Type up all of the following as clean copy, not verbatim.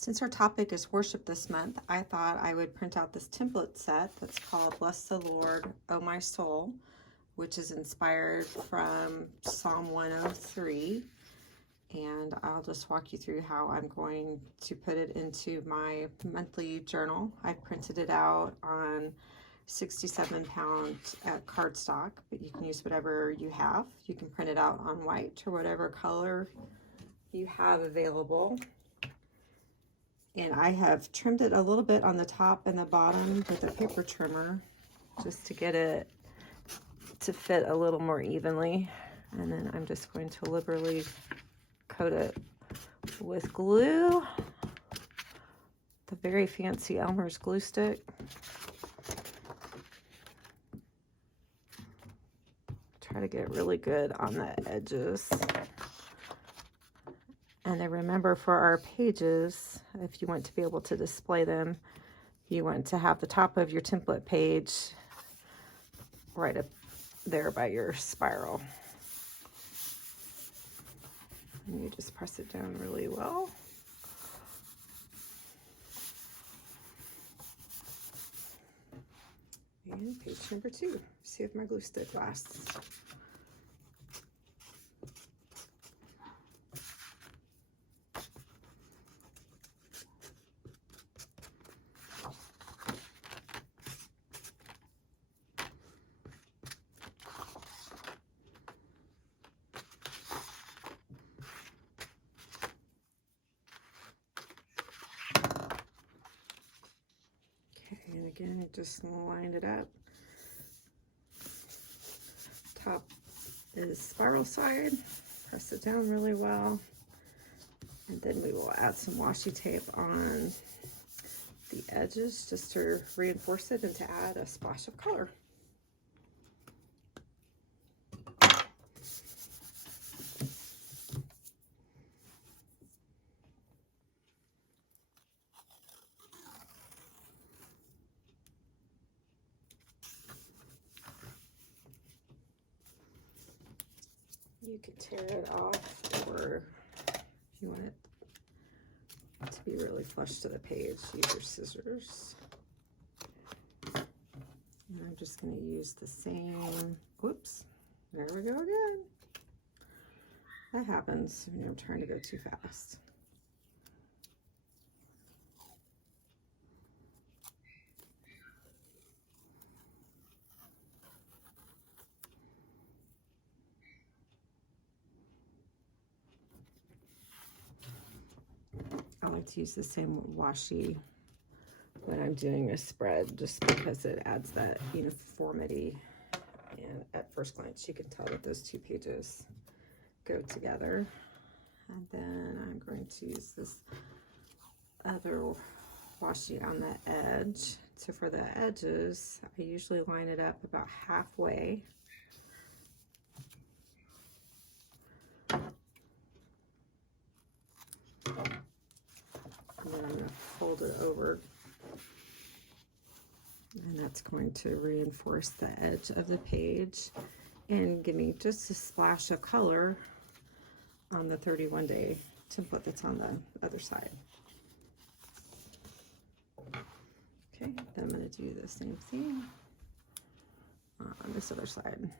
Since our topic is worship this month, I thought I would print out this template set that's called Bless the Lord, O My Soul, which is inspired from Psalm 103. And I'll just walk you through how I'm going to put it into my monthly journal. I printed it out on 67-pound cardstock, but you can use whatever you have. You can print it out on white or whatever color you have available. And I have trimmed it a little bit on the top and the bottom with a paper trimmer just to get it to fit a little more evenly. And then I'm just going to liberally coat it with glue, the very fancy Elmer's glue stick. Try to get really good on the edges. And then remember, for our pages, if you want to be able to display them, you want to have the top of your template page right up there by your spiral. And you just press it down really well. And page number 2. See if my glue stick lasts. And again, just lined it up. Top is spiral side. Press it down really well. And then we will add some washi tape on the edges just to reinforce it and to add a splash of color. You could tear it off, or if you want it to be really flush to the page, use your scissors. And I'm just going to use the same, whoops, there we go again. That happens when I'm trying to go too fast. I like to use the same washi when I'm doing a spread, just because it adds that uniformity. And at first glance, you can tell that those two pages go together. And then I'm going to use this other washi on the edge. So for the edges, I usually line it up about halfway. And then I'm going to fold it over, and that's going to reinforce the edge of the page and give me just a splash of color on the 31-day template that's on the other side. Okay, then I'm going to do the same thing on this other side.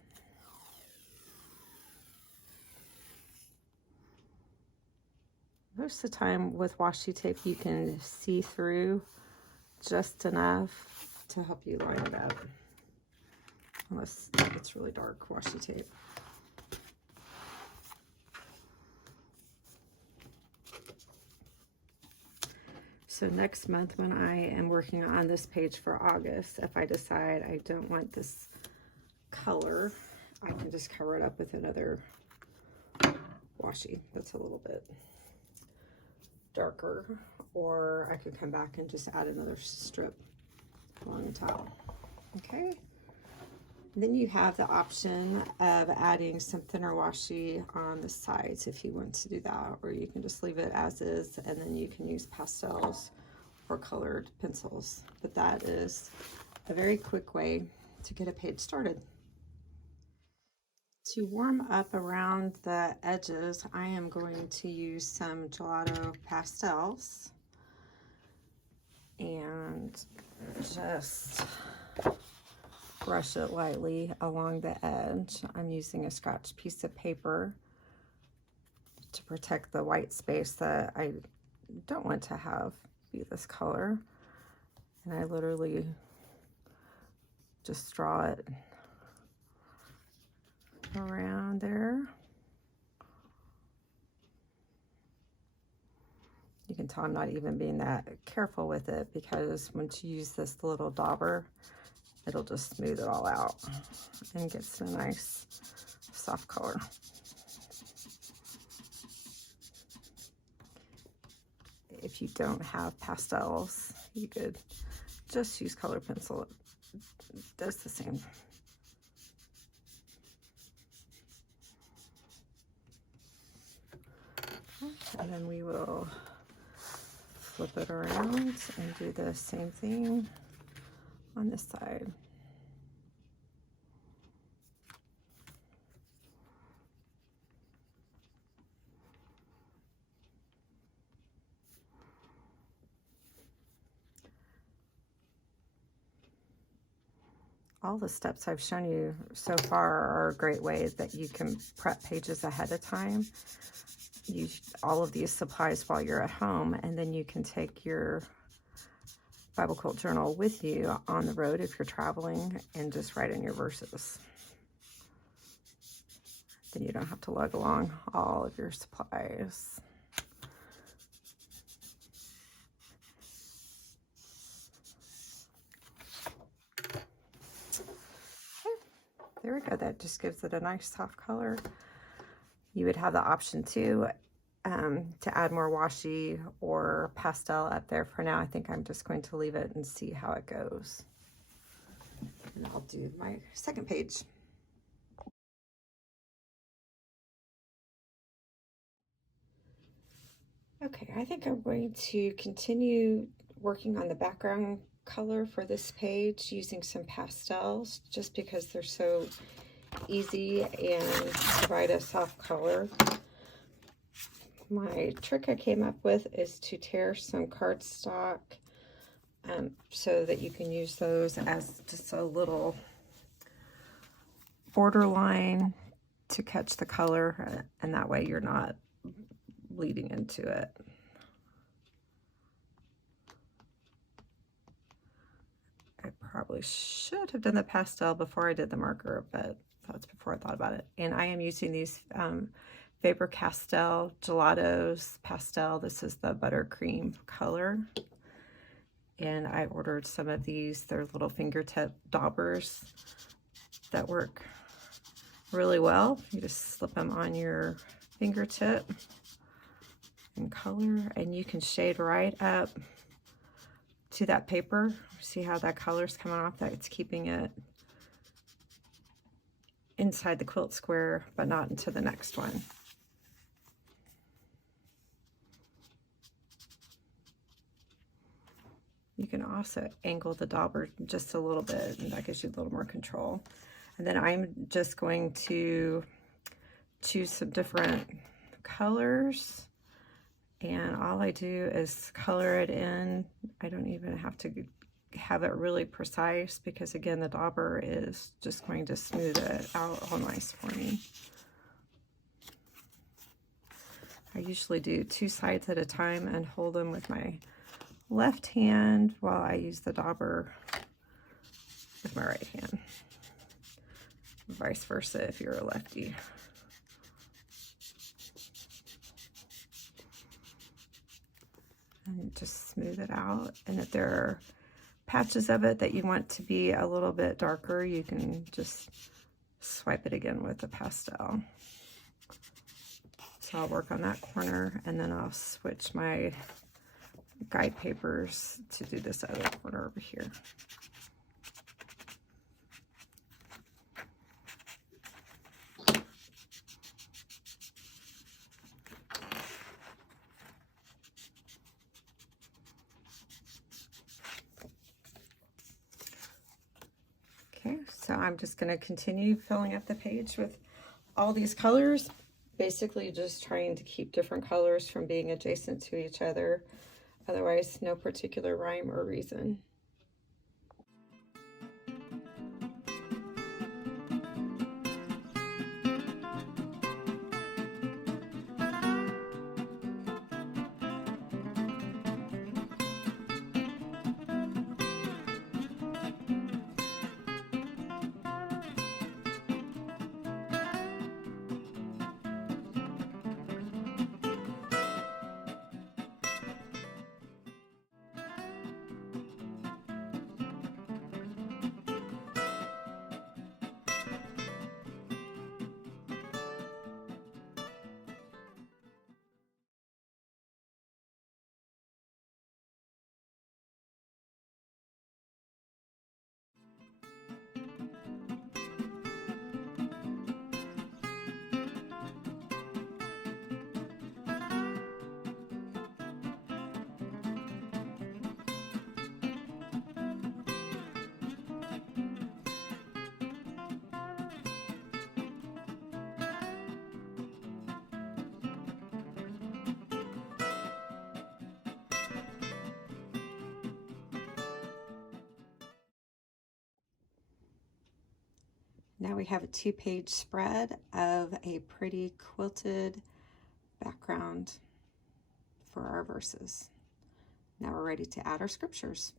Most of the time with washi tape, you can see through just enough to help you line it up, unless it's really dark washi tape. So next month, when I am working on this page for August, if I decide I don't want this color, I can just cover it up with another washi that's a little bit darker, or I could come back and just add another strip along the top. Okay, and then you have the option of adding some thinner washi on the sides if you want to do that, or you can just leave it as is, and then you can use pastels or colored pencils. But that is a very quick way to get a page started. To warm up around the edges, I am going to use some gelato pastels. and just brush it lightly along the edge. I'm using a scratch piece of paper to protect the white space that I don't want to have be this color. And I literally just draw it around there. You can tell I'm not even being that careful with it, because once you use this little dauber, it'll just smooth it all out and gets a nice soft color. If you don't have pastels, you could just use colored pencil. It does the same. And then we will flip it around and do the same thing on this side. All the steps I've shown you so far are great ways that you can prep pages ahead of time. Use all of these supplies while you're at home, and then you can take your Bible Quilt journal with you on the road if you're traveling and just write in your verses. Then you don't have to lug along all of your supplies. There we go. That just gives it a nice soft color. You would have the option too to add more washi or pastel up there. For now, I think I'm just going to leave it and see how it goes. And I'll do my second page. Okay, I think I'm going to continue working on the background color for this page using some pastels, just because they're so easy and provide a soft color. My trick I came up with is to tear some cardstock so that you can use those as just a little borderline to catch the color, and that way you're not bleeding into it. I probably should have done the pastel before I did the marker, but that's before I thought about it. And I am using these Faber-Castell Gelatos pastel. This is the buttercream color. And I ordered some of these. They're little fingertip daubers that work really well. You just slip them on your fingertip in color, and you can shade right up to that paper. See how that color's coming off? That it's keeping it inside the quilt square, but not into the next one. You can also angle the dauber just a little bit, and that gives you a little more control. And then I'm just going to choose some different colors, and all I do is color it in. I don't even have to have it really precise, because again, the dauber is just going to smooth it out all nice for me. I usually do 2 sides at a time and hold them with my left hand while I use the dauber with my right hand. Vice versa if you're a lefty. And just smooth it out. And if there are patches of it that you want to be a little bit darker, you can just swipe it again with the pastel. So I'll work on that corner, and then I'll switch my guide papers to do this other corner over here. Okay, so I'm just going to continue filling up the page with all these colors, basically just trying to keep different colors from being adjacent to each other. Otherwise, no particular rhyme or reason. Now we have a 2-page spread of a pretty quilted background for our verses. Now we're ready to add our scriptures.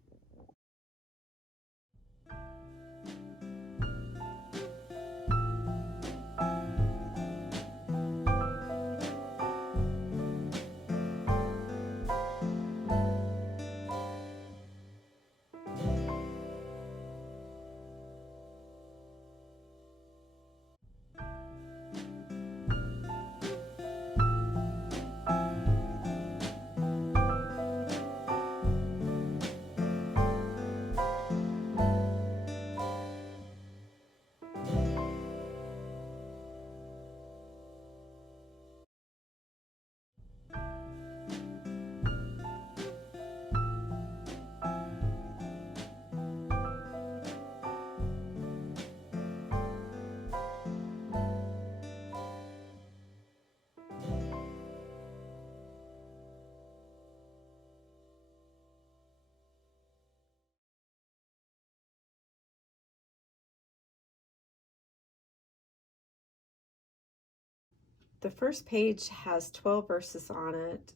The first page has 12 verses on it,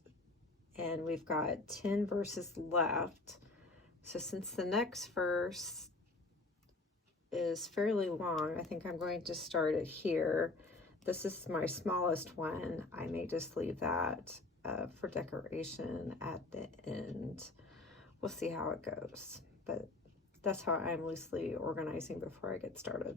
and we've got 10 verses left. So since the next verse is fairly long, I think I'm going to start it here. This is my smallest one. I may just leave that for decoration at the end. We'll see how it goes, but that's how I'm loosely organizing before I get started.